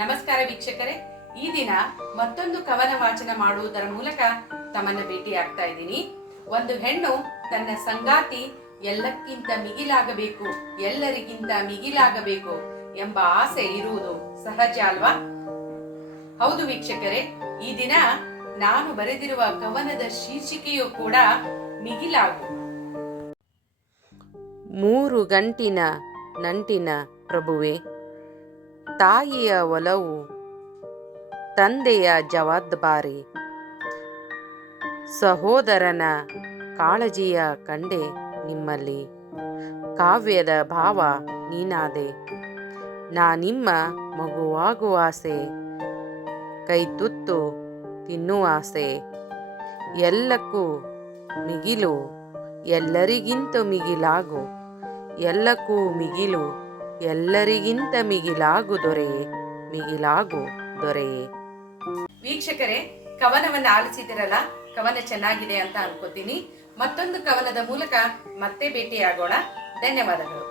ನಮಸ್ಕಾರ ವೀಕ್ಷಕರೇ, ಈ ದಿನ ಮತ್ತೊಂದು ಕವನ ವಾಚನ ಮಾಡುವುದರ ಮೂಲಕ ತಮ್ಮನ್ನ ಭೇಟಿ ಆಗ್ತಾ ಇದ್ದೀನಿ. ಒಂದು ಹೆಣ್ಣು ತನ್ನ ಸಂಗಾತಿ ಎಲ್ಲಕ್ಕಿಂತ ಮಿಗಿಲಾಗಬೇಕು, ಎಲ್ಲರಿಗಿಂತ ಮಿಗಿಲಾಗಬೇಕು ಎಂಬ ಆಸೆ ಇರುವುದು ಸಹಜ ಅಲ್ವಾ? ಹೌದು ವೀಕ್ಷಕರೇ, ಈ ದಿನ ನಾನು ಬರೆದಿರುವ ಕವನದ ಶೀರ್ಷಿಕೆಯೂ ಕೂಡ ಮಿಗಿಲಾಗು. 3 ಗಂಟಿನ ನಂಟಿನ ಪ್ರಭುವೆ, ತಾಯಿಯ ಒಲವು ತಂದೆಯ ಜವಾಬ್ದಾರಿ, ಸಹೋದರನ ಕಾಳಜಿಯ ಕಂಡೆ ನಿಮ್ಮಲ್ಲಿ, ಕಾವ್ಯದ ಭಾವ ನೀನಾದೆ, ನಿಮ್ಮ ಮಗುವಾಗುವಾಸೆ, ಕೈ ತುತ್ತು ತಿನ್ನುವಾಸೆ, ಎಲ್ಲಕ್ಕೂ ಮಿಗಿಲು ಎಲ್ಲರಿಗಿಂತ ಮಿಗಿಲಾಗು, ಎಲ್ಲಕ್ಕೂ ಮಿಗಿಲು ಎಲ್ಲರಿಗಿಂತ ಮಿಗಿಲಾಗು ದೊರೆಯೇ, ಮಿಗಿಲಾಗು ದೊರೆಯೇ. ವೀಕ್ಷಕರೇ, ಕವನವನ್ನು ಆಲಿಸಿದಿರಲ್ಲ, ಕವನ ಚೆನ್ನಾಗಿದೆ ಅಂತ ಅನ್ಕೋತೀನಿ. ಮತ್ತೊಂದು ಕವನದ ಮೂಲಕ ಮತ್ತೆ ಭೇಟಿಯಾಗೋಣ. ಧನ್ಯವಾದಗಳು.